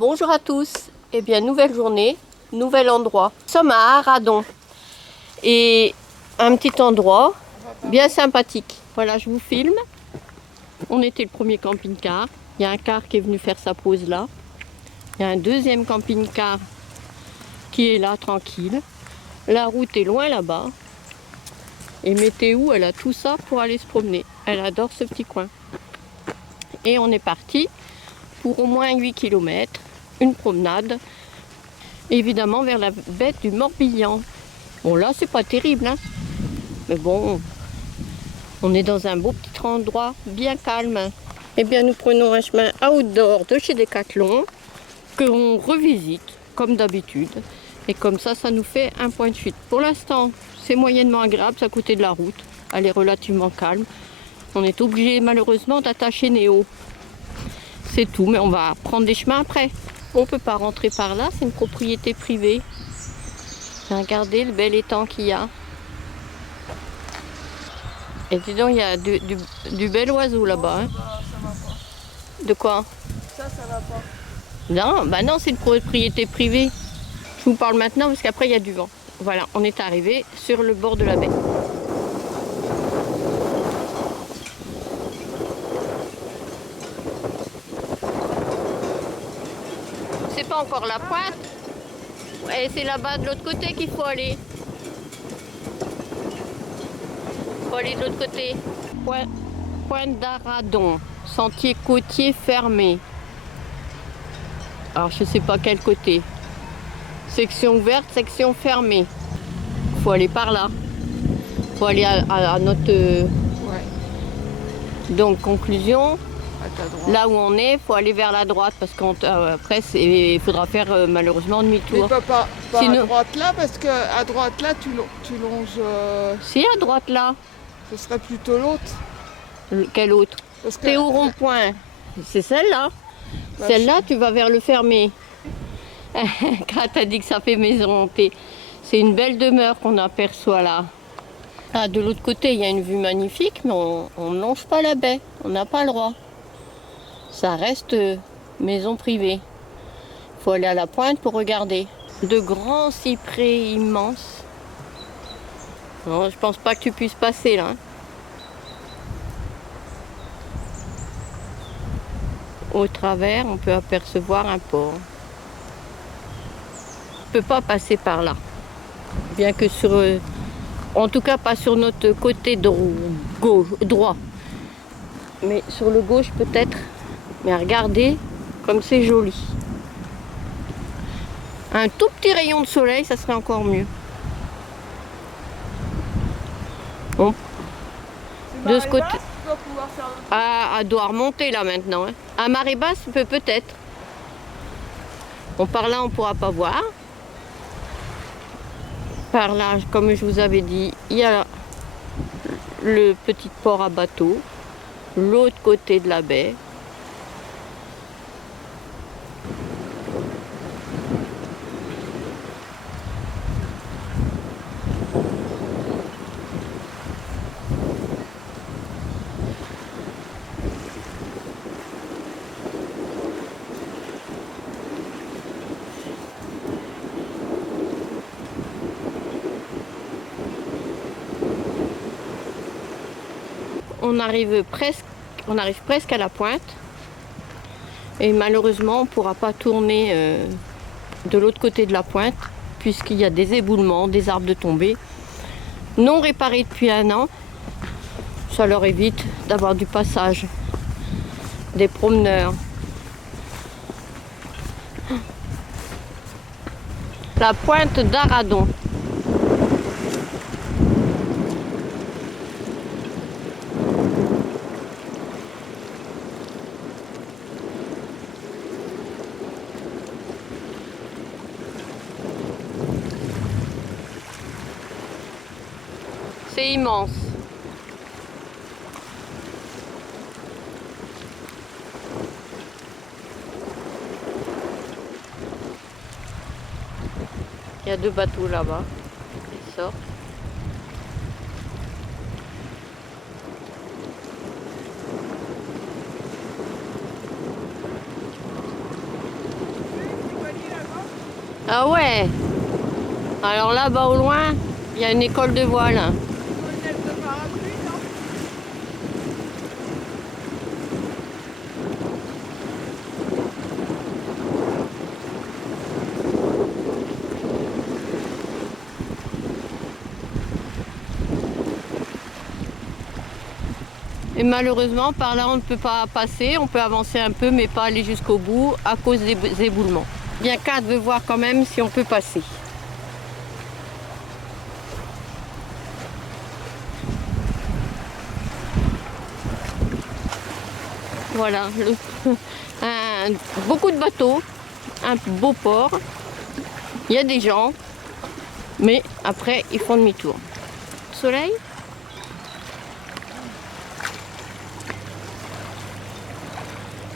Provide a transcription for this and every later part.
Bonjour à tous, eh bien nouvelle journée, nouvel endroit. Nous sommes à Arradon et un petit endroit bien sympathique. Voilà, je vous filme. On était le premier camping-car. Il y a un car qui est venu faire sa pause là. Il y a un deuxième camping-car qui est là tranquille. La route est loin là-bas. Et Météo, elle a tout ça pour aller se promener. Elle adore ce petit coin. Et on est parti pour au moins 8 km. Une promenade, évidemment vers la baie du Morbihan. Bon là c'est pas terrible, hein, mais bon, on est dans un beau petit endroit bien calme. Eh bien nous prenons un chemin outdoor de chez Decathlon que l'on revisite comme d'habitude. Et comme ça nous fait un point de chute. Pour l'instant c'est moyennement agréable, c'est à côté de la route, elle est relativement calme. On est obligé malheureusement d'attacher Néo. C'est tout, mais on va prendre des chemins après. On ne peut pas rentrer par là, c'est une propriété privée. Regardez le bel étang qu'il y a. Et dis donc, il y a du bel oiseau là-bas. Hein. Ça va pas. De quoi? Ça va pas. Non, bah non, c'est une propriété privée. Je vous parle maintenant parce qu'après il y a du vent. Voilà, on est arrivé sur le bord de la baie. C'est pas encore la pointe. Et c'est là-bas de l'autre côté qu'il faut aller. Faut aller de l'autre côté. Pointe d'Arradon, sentier côtier fermé. Alors je sais pas quel côté. Section ouverte, section fermée. Faut aller par là. Faut aller à notre. Ouais. Donc conclusion. À ta droite. Là où on est, faut aller vers la droite parce qu'après il faudra faire malheureusement demi-tour. Mais pas Sinon- à droite là, parce que à droite là, tu longes. Si à droite là, Ce serait plutôt l'autre. quelle autre? Parce que C'est au rond-point. C'est celle-là. Bah, Celle-là, tu vas vers le fermé. Quand t'as dit que ça fait maison hantée. C'est une belle demeure qu'on aperçoit là. Ah, de l'autre côté, il y a une vue magnifique, mais on ne longe pas la baie. On n'a pas le droit. Ça reste maison privée. Il faut aller à la pointe pour regarder. De grands cyprès immenses. Non, je pense pas que tu puisses passer là. Hein. Au travers, on peut apercevoir un port. On ne peut pas passer par là. Bien que sur... en tout cas, pas sur notre côté droit. Mais sur le gauche peut-être. Mais regardez comme c'est joli. Un tout petit rayon de soleil, ça serait encore mieux. Bon. De ce côté... tu dois pouvoir faire le... Ah, elle doit remonter là maintenant. Hein. À marée basse, peut-être. Bon, par là, on ne pourra pas voir. Par là, comme je vous avais dit, il y a le petit port à bateau. L'autre côté de la baie. On arrive presque à la pointe. Et malheureusement, on ne pourra pas tourner de l'autre côté de la pointe, puisqu'il y a des éboulements, des arbres de tombée, non réparés depuis un an. Ça leur évite d'avoir du passage, des promeneurs. La pointe d'Arradon. C'est immense. Il y a 2 bateaux là-bas qui sortent. Ah ouais. Alors là-bas au loin, il y a une école de voile. Modèle de parapluie, non? Et malheureusement, par là, on ne peut pas passer. On peut avancer un peu, mais pas aller jusqu'au bout à cause des éboulements. Bien Kat veut voir quand même si on peut passer. Voilà, beaucoup de bateaux, un beau port. Il y a des gens, mais après, ils font demi-tour. Soleil ?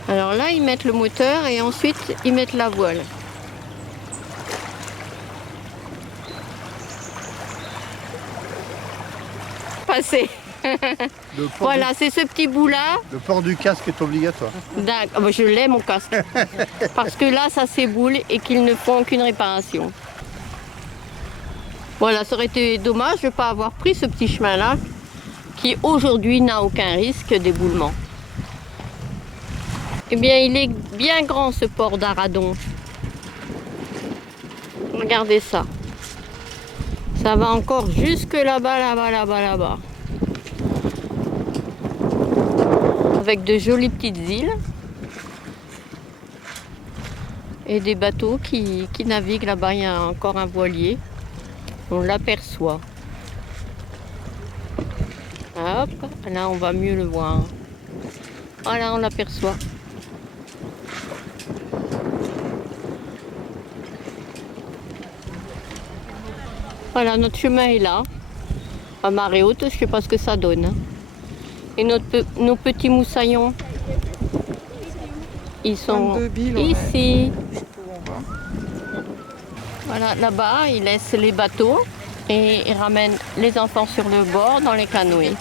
Alors là, ils mettent le moteur et ensuite, ils mettent la voile. Passer. Voilà, c'est ce petit bout-là. Le port du casque est obligatoire. D'accord, bah, je l'ai mon casque. Parce que là, ça s'éboule et qu'ils ne font aucune réparation. Voilà, ça aurait été dommage de ne pas avoir pris ce petit chemin-là, qui aujourd'hui n'a aucun risque d'éboulement. Eh bien, il est bien grand ce port d'Aradon. Regardez ça. Ça va encore jusque là-bas, là-bas, là-bas, là-bas. Avec de jolies petites îles. Et des bateaux qui naviguent là-bas. Il y a encore un voilier. On l'aperçoit. Hop, là on va mieux le voir. Voilà, on l'aperçoit. Voilà, notre chemin est là. À marée haute, je ne sais pas ce que ça donne. Et nos petits moussaillons, ils sont ici. Voilà, là-bas, ils laissent les bateaux et ils ramènent les enfants sur le bord dans les canoës.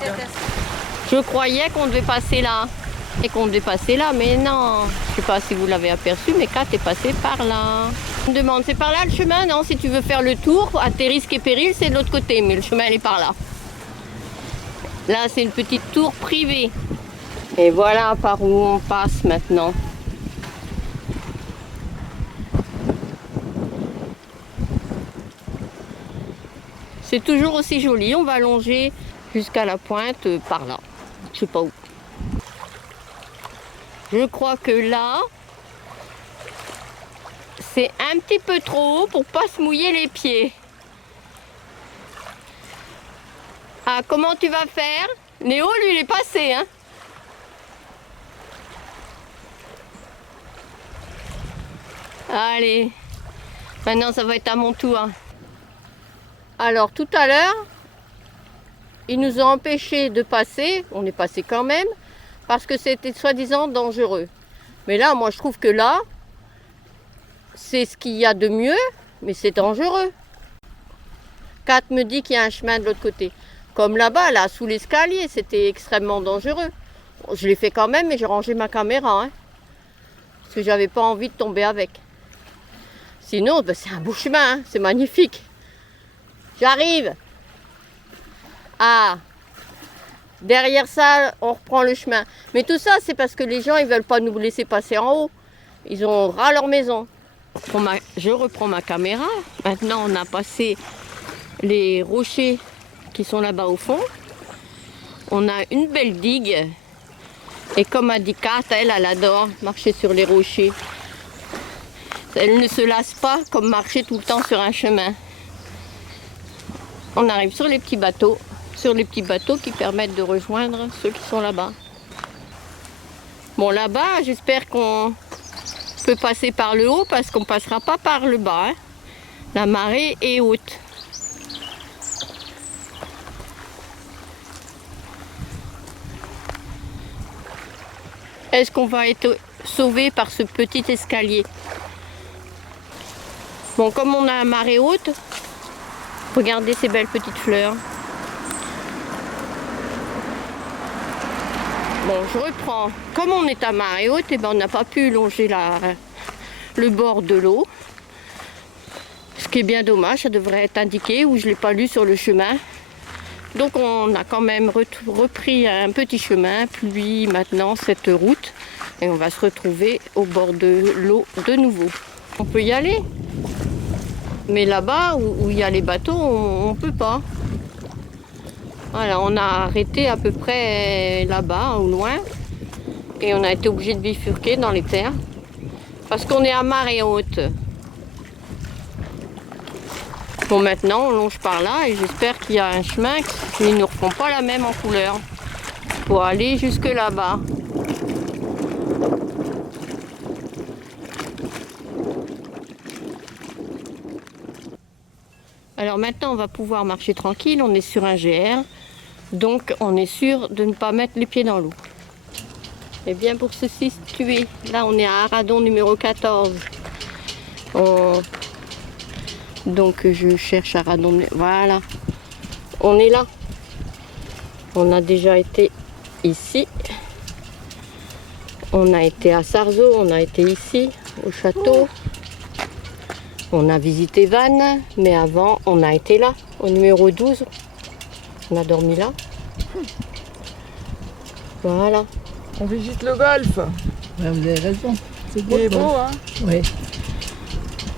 Je croyais qu'on devait passer là. Et qu'on devait passer là, mais non. Je ne sais pas si vous l'avez aperçu, mais Kat est passé par là. On me demande, c'est par là le chemin? Non, si tu veux faire le tour, à tes risques et périls, c'est de l'autre côté, mais le chemin il est par là. Là, c'est une petite tour privée. Et voilà par où on passe maintenant. C'est toujours aussi joli. On va longer jusqu'à la pointe par là. Je sais pas où. Je crois que là, c'est un petit peu trop haut pour pas se mouiller les pieds. Ah, comment tu vas faire? Néo, lui, il est passé, hein? Allez, maintenant ça va être à mon tour. Alors tout à l'heure, ils nous ont empêchés de passer, on est passé quand même, parce que c'était soi-disant dangereux. Mais là, moi je trouve que là, c'est ce qu'il y a de mieux, mais c'est dangereux. Kat me dit qu'il y a un chemin de l'autre côté. Comme là-bas, là, sous l'escalier, c'était extrêmement dangereux. Je l'ai fait quand même, mais j'ai rangé ma caméra, hein, parce que j'avais pas envie de tomber avec. Sinon, ben, c'est un beau chemin, hein, c'est magnifique. J'arrive. Ah, derrière ça, on reprend le chemin. Mais tout ça, c'est parce que les gens, ils veulent pas nous laisser passer en haut. Ils ont ras leur maison. Je reprends ma caméra. Maintenant, on a passé les rochers qui sont là-bas au fond. On a une belle digue. Et comme a dit Kat, elle adore marcher sur les rochers. Elle ne se lasse pas comme marcher tout le temps sur un chemin. On arrive sur les petits bateaux qui permettent de rejoindre ceux qui sont là-bas. Bon, là-bas, j'espère qu'on peut passer par le haut parce qu'on ne passera pas par le bas, hein. La marée est haute. Est-ce qu'on va être sauvé par ce petit escalier? Bon, comme on a la marée haute, regardez ces belles petites fleurs. Bon, je reprends. Comme on est à marée haute, eh ben, on n'a pas pu longer le bord de l'eau. qui est bien dommage, ça devrait être indiqué ou je ne l'ai pas lu sur le chemin. Donc on a quand même repris un petit chemin, puis maintenant cette route, et on va se retrouver au bord de l'eau de nouveau. On peut y aller, mais là-bas où il y a les bateaux, on ne peut pas. Voilà, on a arrêté à peu près là-bas, au loin, et on a été obligé de bifurquer dans les terres, parce qu'on est à marée haute. Bon, maintenant on longe par là et j'espère qu'il y a un chemin qui ne nous refont pas la même en couleur pour aller jusque là-bas. Alors maintenant on va pouvoir marcher tranquille, on est sur un GR, donc on est sûr de ne pas mettre les pieds dans l'eau. Et bien pour se situer, là on est à Arradon numéro 14. Donc je cherche Arradon, voilà, on est là. On a déjà été ici, on a été à Sarzeau, on a été ici, au château. On a visité Vannes, mais avant on a été là, au numéro 12. On a dormi là. Voilà. On visite le golfe. Ouais, vous avez raison. C'est Il est beau, quoi. hein. Oui.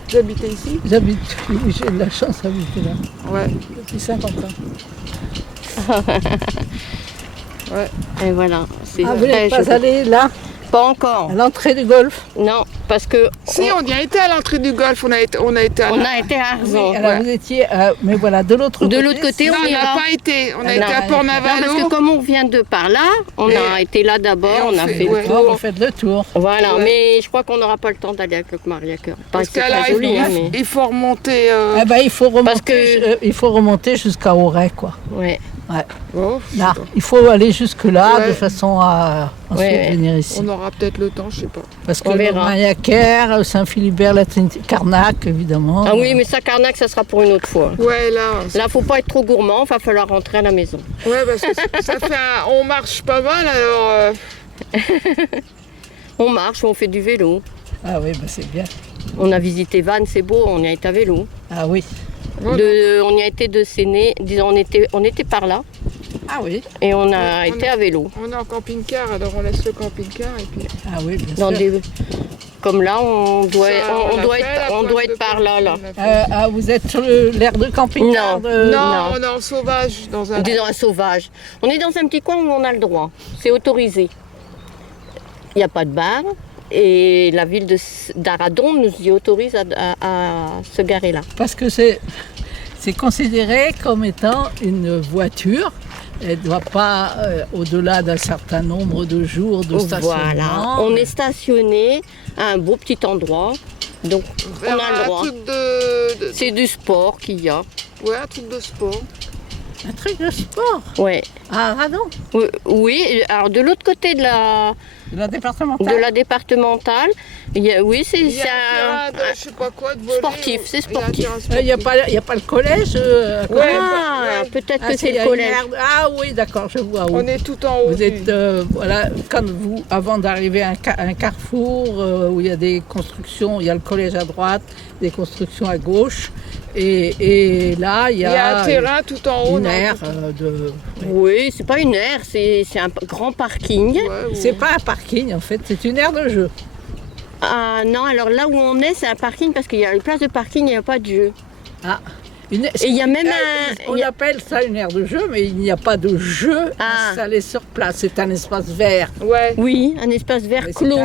Vous habitez ici? J'habite, oui, j'ai de la chance d'habiter là. Ouais. Depuis 50 ans. Ouais. Et voilà. C'est Ah, vous n'êtes pas joli. allé là, Pas encore. à l'entrée du golfe? Non, parce que Si, on y a été à l'entrée du golfe. On a été à on a été à Arzon. Alors ouais. vous étiez, mais voilà, de l'autre côté. De l'autre côté, Non, on on n'a ira. pas été. On a Non. été à Non, Port-Navalo. parce que comme on vient de par là, on a été là d'abord, et on a fait ouais. le Oh, tour. vous faites le tour. Voilà, Ouais. mais je crois qu'on n'aura pas le temps d'aller avec le Maria-Cœur. Parce C'est qu'à là, très joli, hein, mais... il faut remonter. Eh ben, il faut remonter, Parce que- il faut remonter jusqu'à Auray, quoi. Ouais. Ouais. Oh, Là, il faut aller jusque là Ouais. de façon à ensuite Ouais. venir ici. on aura peut-être le temps, je sais pas. Parce que On le verra. Maria-Caire, Saint-Philibert, la Trinité, Carnac, évidemment. Ah oui, mais ça, Carnac, ça sera pour une autre fois. Ouais, là. Là, faut pas être trop gourmand, il va falloir rentrer à la maison. Ouais, parce que ça fait on marche pas mal, alors. On marche, on fait du vélo. Ah oui, bah c'est bien. On a visité Vannes, c'est beau, on y a été à vélo. Ah oui. On y a été de Séné, disons, on était par là Ah oui. et on a On été est- à vélo. On est en camping-car, alors on laisse le camping-car et puis. Ah oui, bien Dans sûr. des... Comme là, on doit, Ça, on l'a doit fait, être, la on pointe doit de être par là, là. on l'a fait. Vous êtes sur l'air de camping-car Non. de- Non, on est en sauvage dans un. Disons un sauvage. On est dans un petit coin où on a le droit. C'est autorisé. Il n'y a pas de bar. Et la ville d'Arradon nous y autorise à se garer là. Parce que c'est considéré comme étant une voiture. Elle ne doit pas, au-delà d'un certain nombre de jours de stationnement. Voilà. On est stationné à un beau petit endroit. Donc on vers a le un droit. truc C'est du sport qu'il y a. Ouais, un truc de sport. Un truc de sport. Ouais. Ah, non. Oui, alors de l'autre côté de la départementale, oui, Il c'est y a un terrain de, je sais pas quoi, de volley. sportif, c'est Il y a un sportif. terrain Il n'y a pas le collège à côté? Ouais, Ah, ouais. peut-être Ah, que c'est il y a le une collège. aire- Ah oui, d'accord, je vois. On Oui. est tout en haut. Vous êtes, voilà, avant d'arriver à un carrefour où il y a des constructions, il y a le collège à droite, des constructions à gauche, et là, il Il y a un terrain tout en haut. une non, aire tout- de... Oui, c'est pas une aire, c'est un grand parking. Ouais, ouais. C'est pas un parking, en fait, c'est une aire de jeu. Ah non, alors là où on est, c'est un parking parce qu'il y a une place de parking, il n'y a pas de jeu. Ah, Et il y a même On il y a- appelle ça une aire de jeu, mais il n'y a pas de jeu Ah. installé sur place. C'est un espace vert. Ouais. Oui, un espace vert Mais c'est clos.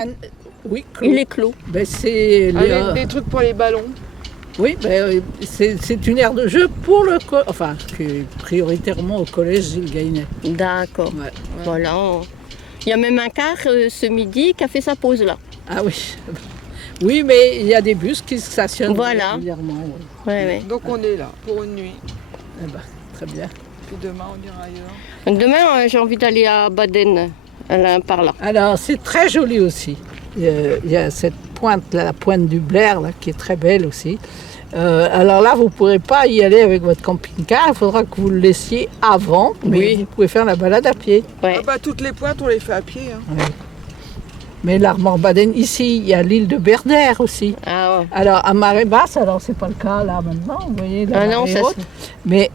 Oui, clos. Il est clos. Ben, c'est Des trucs pour les ballons. Oui, c'est une aire de jeu pour enfin, qui est prioritairement au collège Gilles Gainet. D'accord. Ouais. Voilà. Il y a même un car ce midi qui a fait sa pause là. Ah oui. Oui, mais il y a des bus qui stationnent Voilà. régulièrement. Oui. Ouais, ouais. Donc on est là pour une nuit. Eh ben, très bien. Puis demain on ira ailleurs. Donc demain, j'ai envie d'aller à Baden, par là. Alors, c'est très joli aussi. Il y a cette pointe, là, la pointe du Blair, là, qui est très belle aussi. Alors là, vous ne pourrez pas y aller avec votre camping-car, il faudra que vous le laissiez avant, mais Oui. vous pouvez faire la balade à pied. Ouais. Ah bah toutes les pointes on les fait à pied. Hein. Mais l'Armor-Baden, ici, il y a l'île de Berdère aussi. Ah ouais. Alors, à marée basse, alors c'est pas le cas là maintenant, vous voyez, la Ah non, marée ça haute. Mais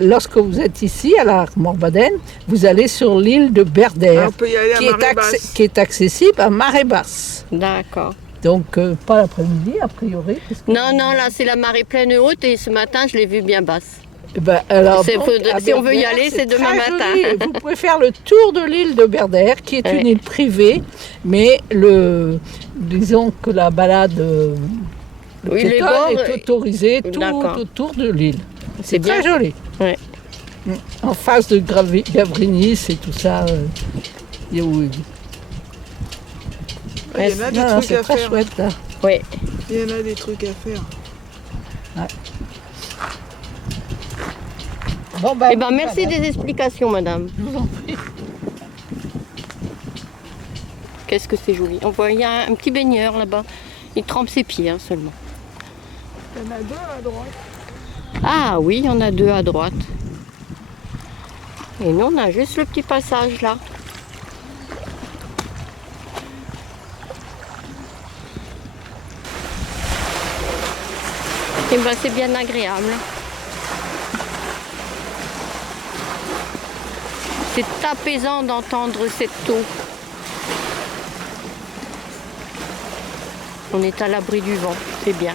lorsque vous êtes ici, à l'Armor-Baden, vous allez sur l'île de Berdère, On peut y aller à marée basse. qui est accessible à marée basse. D'accord. Donc, pas l'après-midi, a priori. Non, non, là c'est la marée pleine haute et ce matin je l'ai vue bien basse. Ben, alors, C'est- donc, faut- à si on veut y Berdère, aller, c'est demain très matin. joli. Vous pouvez faire le tour de l'île de Berdère, qui est une Ouais. île privée, mais disons que la balade Oui, les piétonne bords, est autorisée tout d'accord. autour de l'île. C'est Très bien. joli. Ouais. En face de Gavrinis et tout ça. Il y a où Il y en a des Non, trucs c'est à très faire. chouette là. Oui. Il y en a des trucs à faire. Bon, ben, Eh ben merci des explications, madame. Je vous en prie. Qu'est-ce que c'est joli. On voit, il y a un petit baigneur là-bas. Il trempe ses pieds hein, seulement. Il y en a deux à droite. Ah oui, il y en a deux à droite. Et nous, on a juste le petit passage là. Et ben c'est bien agréable. C'est apaisant d'entendre cette eau. On est à l'abri du vent, c'est bien.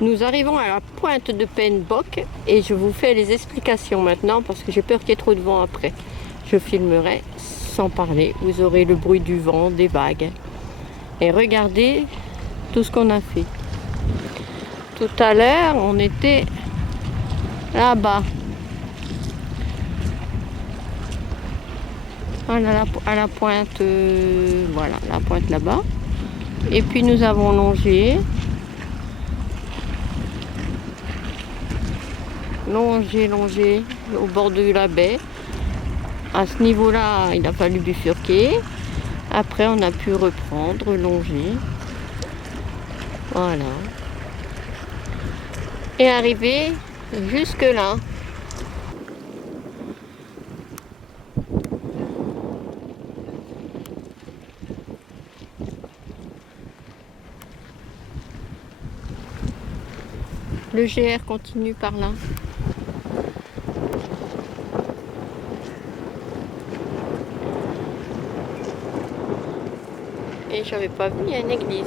Nous arrivons à la pointe de Penbock et je vous fais les explications maintenant parce que j'ai peur qu'il y ait trop de vent après. Je filmerai sans parler, vous aurez le bruit du vent, des vagues. Et regardez tout ce qu'on a fait. Tout à l'heure, on était là-bas. Voilà, à la pointe, voilà, la pointe là-bas. Et puis nous avons longé au bord de la baie. À ce niveau-là, il a fallu bifurquer. Après, on a pu reprendre, longer. Voilà. Et arriver jusque là. Le GR continue par là. Et j'avais pas vu, il y a une église.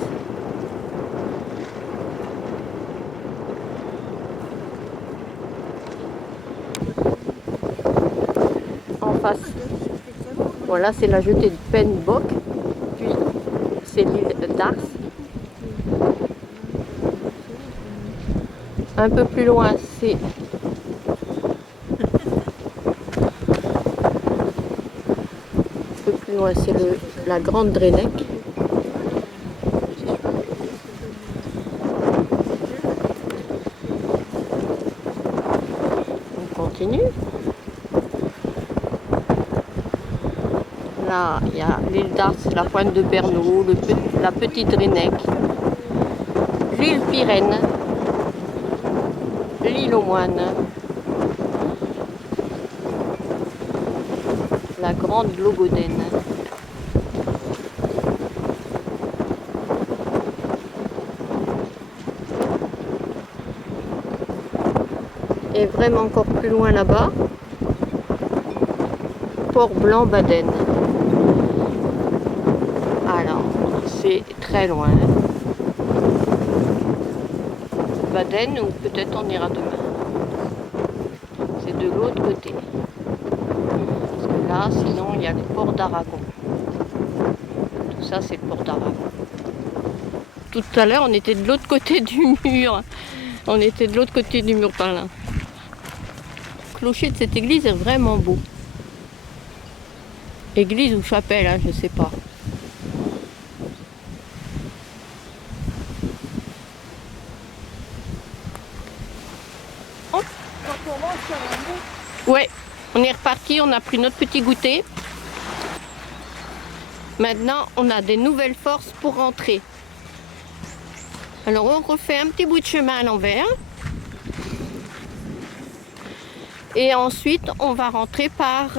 En face. Voilà, c'est la jetée de Penbock. Puis c'est l'île d'Ars. Un peu plus loin, c'est la Grande Drennec. On continue. Là, il y a l'île d'Ars, la pointe de Bernaud, la petite Drennec, l'île Pyrène, l'île aux Moines, la grande Logoden. Et vraiment encore plus loin là-bas, Port-Blanc-Baden. Alors, c'est très loin. Baden, ou peut-être on ira demain. C'est de l'autre côté. Parce que là, sinon, il y a le port d'Aragon. Tout ça, c'est le port d'Aragon. Tout à l'heure, on était de l'autre côté du mur. On était de l'autre côté du mur par là. Le clocher de cette église est vraiment beau. Église ou chapelle, hein, je sais pas. Ouais, on est reparti, on a pris notre petit goûter. Maintenant, on a des nouvelles forces pour rentrer. Alors, on refait un petit bout de chemin à l'envers. Et ensuite, on va rentrer par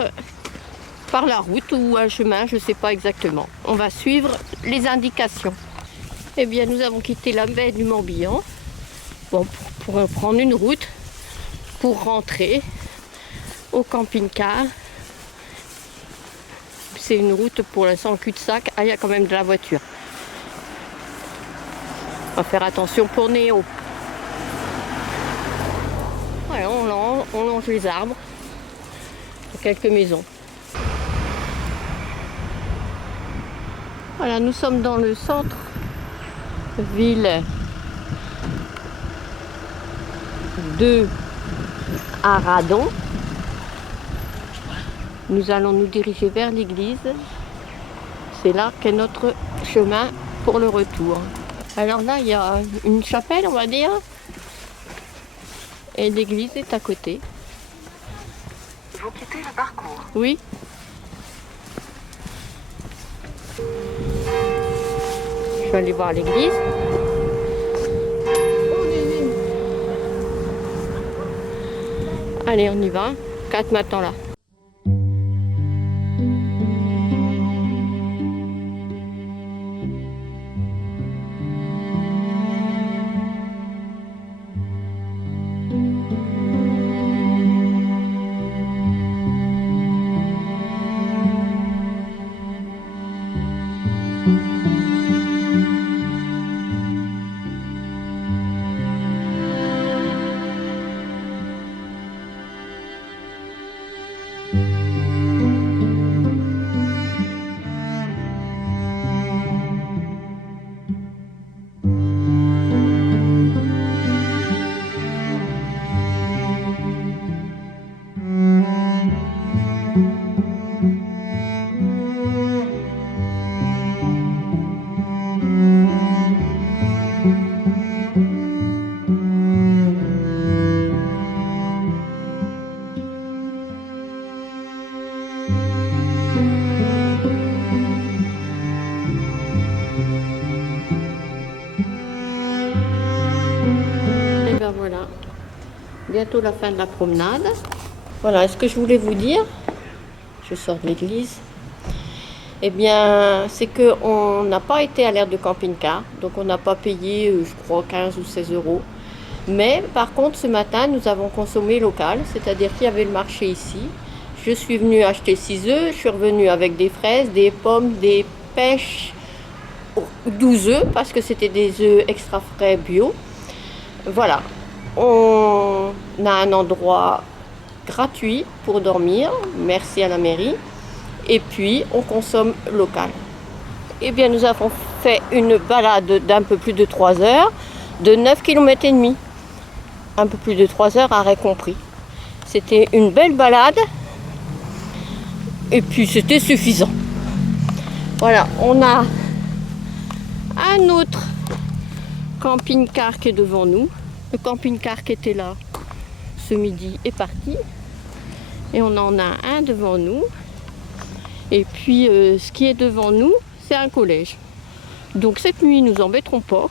par la route ou un chemin, je ne sais pas exactement. On va suivre les indications. Eh bien, nous avons quitté la baie du Morbihan pour prendre une route pour rentrer au camping-car. C'est une route pour l'instant en cul-de-sac. Ah, il y a quand même de la voiture. On va faire attention pour Néo. Voilà, on longe les arbres. Il y a quelques maisons. Voilà, nous sommes dans le centre-ville de Arradon. Nous allons nous diriger vers l'église. C'est là qu'est notre chemin pour le retour. Alors là, il y a une chapelle, on va dire. Et l'église est à côté. Vous quittez le parcours. Oui. Je vais aller voir l'église. Allez, on y va. 4 matins là. Voilà, bientôt la fin de la promenade. Voilà, ce que je voulais vous dire, je sors de l'église, eh bien, c'est qu'on n'a pas été à l'aire de camping-car, donc on n'a pas payé, je crois, 15 ou 16 euros. Mais par contre, ce matin, nous avons consommé local, c'est-à-dire qu'il y avait le marché ici. Je suis venue acheter 6 œufs, je suis revenue avec des fraises, des pommes, des pêches, 12 œufs, parce que c'était des œufs extra frais bio. Voilà. On a un endroit gratuit pour dormir, merci à la mairie, et puis on consomme local. Eh bien, nous avons fait une balade d'un peu plus de 3 heures, de 9 km et demi. Un peu plus de 3 heures, arrêt compris. C'était une belle balade, et puis c'était suffisant. Voilà, on a un autre camping-car qui est devant nous. Le camping-car qui était là ce midi est parti. Et on en a un devant nous. Et puis ce qui est devant nous, c'est un collège. Donc cette nuit, nous embêterons pas.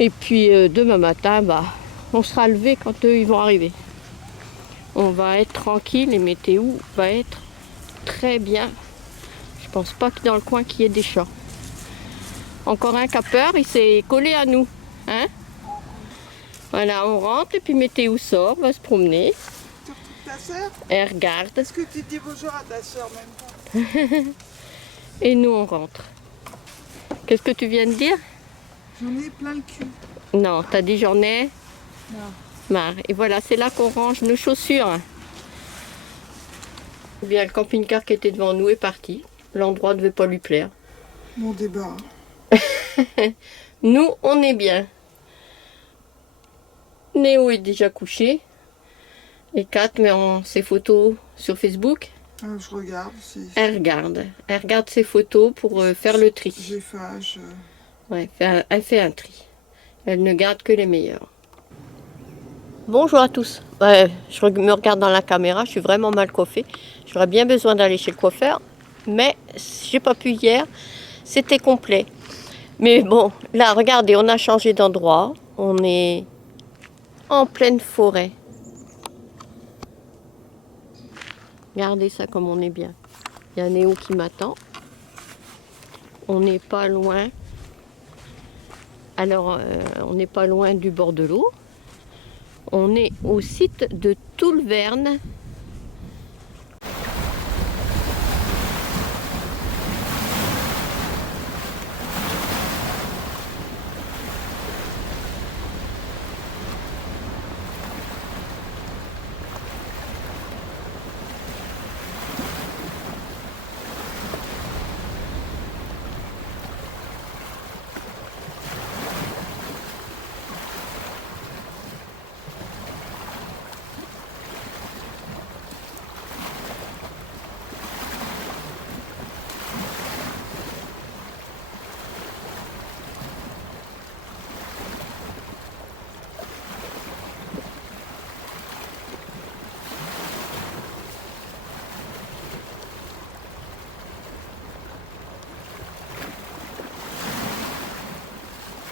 Et puis demain matin, on sera levé quand eux ils vont arriver. On va être tranquille et météo va être très bien. Je pense pas que dans le coin qu'il y ait des chats. Encore un capeur, il s'est collé à nous. Hein? Voilà, on rentre et puis Météo sort, va se promener. Ta soeur? Elle regarde. Est-ce que tu dis bonjour à ta soeur même pas? Et nous on rentre. Qu'est-ce que tu viens de dire? J'en ai plein le cul. Non, t'as dit j'en ai marre. Et voilà, c'est là qu'on range nos chaussures. Eh bien, le camping-car qui était devant nous est parti. L'endroit ne devait pas lui plaire. Mon débat. Nous, on est bien. Néo est déjà couché. Et Kat met ses photos sur Facebook. Je regarde. Elle regarde ses photos pour faire le tri. J'efface. Ouais, elle fait un tri. Elle ne garde que les meilleurs. Bonjour à tous. Je me regarde dans la caméra, je suis vraiment mal coiffée. J'aurais bien besoin d'aller chez le coiffeur, mais j'ai pas pu hier. C'était complet. Mais bon, là, regardez, on a changé d'endroit. On est en pleine forêt. Regardez ça comme on est bien. Il y a Néo qui m'attend. On n'est pas loin. Alors, on n'est pas loin du bord de l'eau. On est au site de Toulverne.